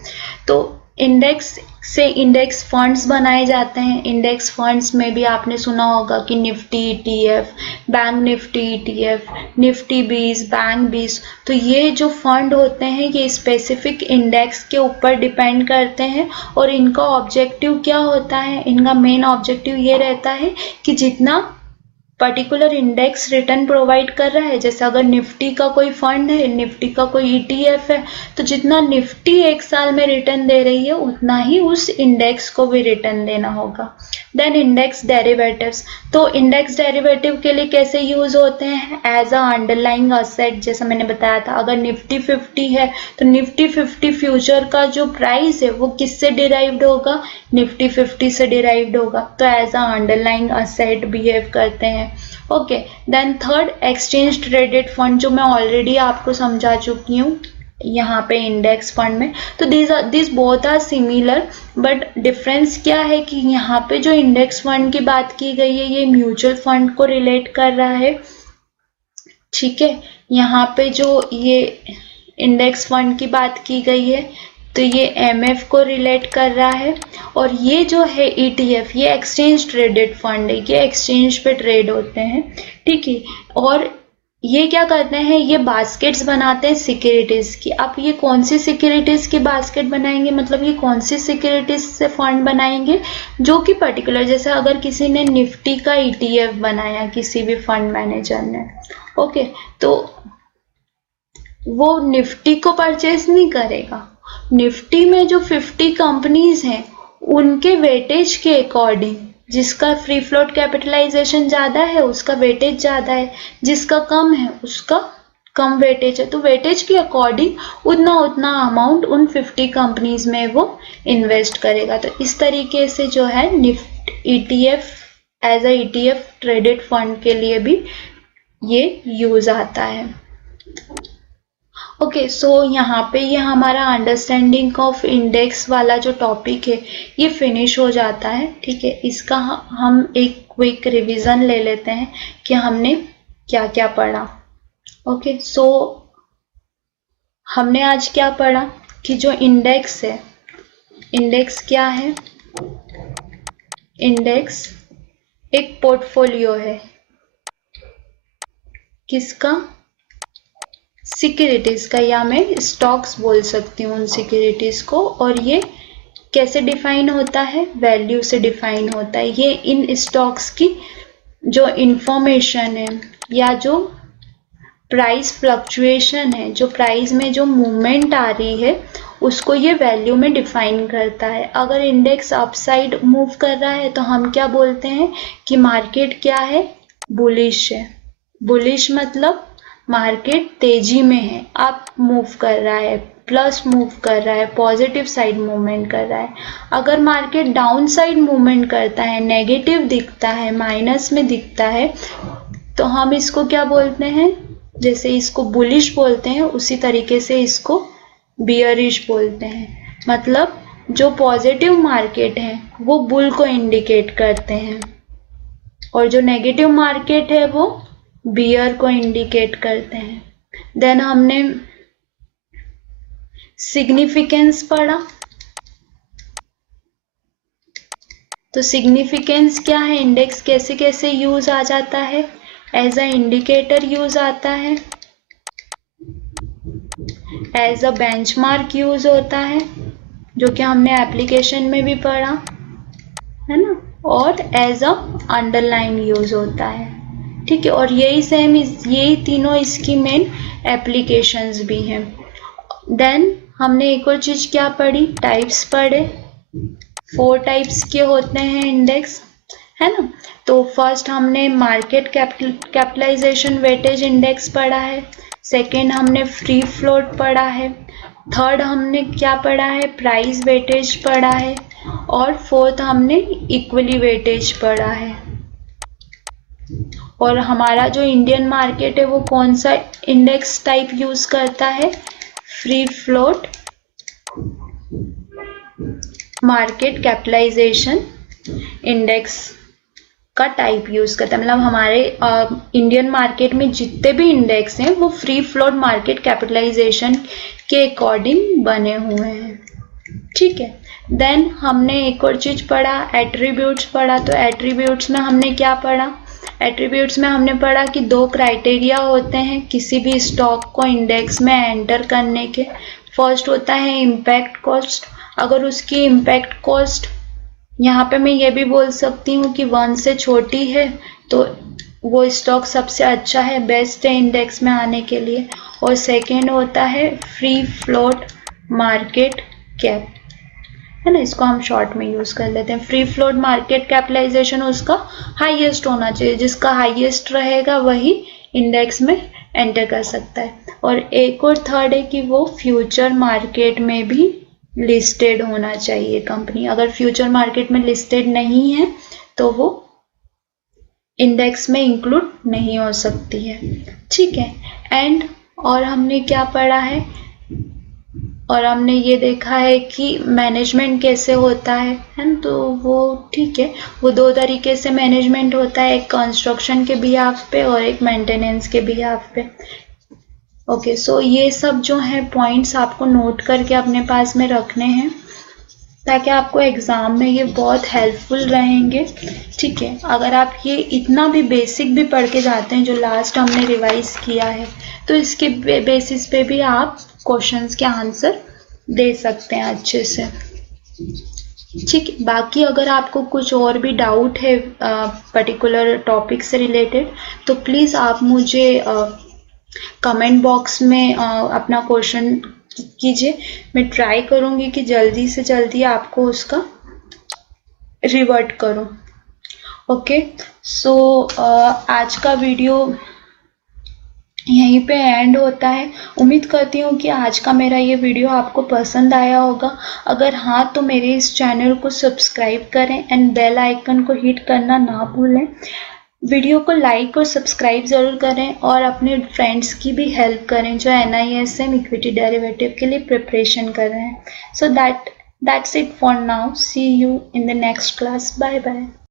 तो इंडेक्स से इंडेक्स फंड्स बनाए जाते हैं। इंडेक्स फंड्स में भी आपने सुना होगा कि Nifty ETF, bank Nifty ETF, Nifty 20, bank 20। तो ये जो फंड होते हैं ये स्पेसिफिक इंडेक्स के ऊपर डिपेंड करते हैं। और इनका ऑब्जेक्टिव क्या होता है, इनका मेन ऑब्जेक्टिव ये रहता है कि जितना पर्टिकुलर इंडेक्स रिटर्न प्रोवाइड कर रहा है, जैसे अगर निफ्टी का कोई फंड है, निफ्टी का कोई ETF है, तो जितना निफ्टी एक साल में रिटर्न दे रही है उतना ही उस इंडेक्स को भी रिटर्न देना होगा। देन इंडेक्स डेरिवेटिव्स, तो इंडेक्स डेरिवेटिव के लिए कैसे यूज होते हैं, एज अ अंडरलाइंग असेट। जैसा मैंने बताया था, अगर निफ्टी 50 है तो निफ्टी 50 फ्यूचर का जो प्राइस है वो किससे डिराइव्ड होगा, निफ्टी 50 से डिराइव्ड होगा। तो as a underlying asset behave करते हैं। Okay, then third exchange traded fund, जो मैं ऑलरेडी आपको समझा चुकी हूँ यहाँ पे इंडेक्स फंड में। तो this both are similar, but difference क्या है कि यहाँ पे जो इंडेक्स फंड की बात की गई है ये म्यूचुअल फंड को रिलेट कर रहा है, ठीक है। यहाँ पे जो ये इंडेक्स फंड की बात की गई है तो ये MF को रिलेट कर रहा है। और ये जो है ETF, ये एक्सचेंज ट्रेडेड फंड है, ये एक्सचेंज पे ट्रेड होते हैं, ठीक है। और ये क्या करते हैं, ये बास्केट्स बनाते हैं सिक्योरिटीज की। आप ये कौन सी सिक्योरिटीज की बास्केट बनाएंगे, मतलब ये कौन सी सिक्योरिटीज से फंड बनाएंगे जो कि पर्टिकुलर, जैसे अगर किसी ने निफ्टी का ETF बनाया, किसी भी फंड मैनेजर ने, ओके, तो वो निफ्टी को परचेज नहीं करेगा। निफ्टी में जो 50 कंपनीज हैं उनके वेटेज के अकॉर्डिंग, जिसका फ्री फ्लोट कैपिटलाइजेशन ज़्यादा है उसका वेटेज ज़्यादा है, जिसका कम है उसका कम वेटेज है। तो वेटेज के अकॉर्डिंग उतना उतना अमाउंट उन 50 कंपनीज में वो इन्वेस्ट करेगा। तो इस तरीके से जो है Nifty ETF as a ETF traded fund के लिए भी ये यूज आता है। ओके, सो यहाँ पे ये हमारा अंडरस्टैंडिंग ऑफ इंडेक्स वाला जो टॉपिक है ये फिनिश हो जाता है, ठीक है। इसका हम एक क्विक रिवीजन ले लेते हैं कि हमने क्या क्या पढ़ा। ओके, सो हमने आज क्या पढ़ा कि जो इंडेक्स है, इंडेक्स क्या है, इंडेक्स एक पोर्टफोलियो है, किसका, सिक्योरिटीज का, या मैं स्टॉक्स बोल सकती हूँ उन सिक्योरिटीज को। और ये कैसे डिफाइन होता है, वैल्यू से डिफाइन होता है। ये इन स्टॉक्स की जो इंफॉर्मेशन है या जो प्राइस फ्लक्चुएशन है, जो प्राइस में जो मूवमेंट आ रही है उसको ये वैल्यू में डिफाइन करता है। अगर इंडेक्स अपसाइड मूव कर रहा है तो हम क्या बोलते हैं कि मार्केट क्या है, बुलिश है। बुलिश मतलब मार्केट तेजी में है, अप मूव कर रहा है, प्लस मूव कर रहा है, पॉजिटिव साइड मूवमेंट कर रहा है। अगर मार्केट डाउन साइड मूवमेंट करता है, नेगेटिव दिखता है, माइनस में दिखता है, तो हम इसको क्या बोलते हैं, जैसे इसको बुलिश बोलते हैं उसी तरीके से इसको बियरिश बोलते हैं। मतलब जो पॉजिटिव मार्केट है वो बुल को इंडिकेट करते हैं और जो नेगेटिव मार्केट है वो बियर को इंडिकेट करते हैं। देन हमने सिग्निफिकेंस पढ़ा। तो सिग्निफिकेंस क्या है, इंडेक्स कैसे कैसे यूज आ जाता है, एज अ इंडिकेटर यूज आता है, एज अ बेंचमार्क यूज होता है जो कि हमने एप्लीकेशन में भी पढ़ा है ना, और एज अ अंडरलाइन यूज होता है। ठीक है, और यही सेम यही तीनों इसकी मेन एप्लीकेशंस भी हैं। देन हमने एक और चीज क्या पढ़ी, टाइप्स पढ़े। 4 टाइप्स के होते हैं इंडेक्स, है ना। तो फर्स्ट हमने मार्केट कैपिटलाइजेशन वेटेज इंडेक्स पढ़ा है, सेकेंड हमने फ्री फ्लोट पढ़ा है, थर्ड हमने क्या पढ़ा है, प्राइस वेटेज पढ़ा है, और फोर्थ हमने इक्वली वेटेज पढ़ा है। और हमारा जो इंडियन मार्केट है वो कौन सा इंडेक्स टाइप यूज करता है, free float market capitalisation index का टाइप यूज करता है। मतलब हमारे इंडियन मार्केट में जितने भी इंडेक्स हैं वो फ्री फ्लोट मार्केट कैपिटलाइजेशन के अकॉर्डिंग बने हुए हैं। ठीक है, देन हमने एक और चीज पढ़ा, एट्रीब्यूट्स पढ़ा। तो एट्रीब्यूट्स में हमने क्या पढ़ा, एट्रीब्यूट्स में हमने पढ़ा कि 2 क्राइटेरिया होते हैं किसी भी स्टॉक को इंडेक्स में एंटर करने के। फर्स्ट होता है इम्पैक्ट कॉस्ट, अगर उसकी इम्पैक्ट कॉस्ट यहाँ पे मैं ये भी बोल सकती हूँ कि 1 से छोटी है तो वो स्टॉक सबसे अच्छा है, बेस्ट है इंडेक्स में आने के लिए। और सेकेंड होता है फ्री फ्लोट मार्केट कैप, है ना, इसको हम शॉर्ट में यूज कर लेते हैं। फ्री फ्लोट मार्केट कैपिटलाइजेशन उसका हाईएस्ट होना चाहिए, जिसका हाईएस्ट रहेगा वही इंडेक्स में एंटर कर सकता है। और एक और थर्ड है कि वो फ्यूचर मार्केट में भी लिस्टेड होना चाहिए कंपनी। अगर फ्यूचर मार्केट में लिस्टेड नहीं है तो वो इंडेक्स में इंक्लूड नहीं हो सकती है। ठीक है, एंड और हमने क्या पढ़ा है, और हमने ये देखा है कि मैनेजमेंट कैसे होता है ना। तो वो ठीक है, वो 2 तरीके से मैनेजमेंट होता है, एक कंस्ट्रक्शन के बिहाफ पे और एक मेंटेनेंस के बिहाफ पे। ओके, सो ये सब जो है पॉइंट्स आपको नोट करके अपने पास में रखने हैं ताकि आपको एग्जाम में ये बहुत हेल्पफुल रहेंगे। ठीक है, अगर आप ये इतना भी बेसिक भी पढ़ के जाते हैं जो लास्ट हमने रिवाइज किया है तो इसके बेसिस पे भी आप क्वेश्चंस के आंसर दे सकते हैं अच्छे से। ठीक है, बाकी अगर आपको कुछ और भी डाउट है पर्टिकुलर टॉपिक से रिलेटेड तो प्लीज़ आप मुझे कमेंट बॉक्स में अपना क्वेश्चन कीजिए। मैं ट्राई करूँगी कि जल्दी से जल्दी आपको उसका रिवर्ट करूँ। ओके, सो आज का वीडियो यहीं पे एंड होता है। उम्मीद करती हूँ कि आज का मेरा ये वीडियो आपको पसंद आया होगा। अगर हाँ तो मेरे इस चैनल को सब्सक्राइब करें एंड बेल आइकन को हिट करना ना भूलें। वीडियो को लाइक और सब्सक्राइब ज़रूर करें और अपने फ्रेंड्स की भी हेल्प करें जो NISM इक्विटी डेरिवेटिव के लिए प्रिपरेशन कर रहे हैं। So that's it for now. See you in the next class. Bye bye.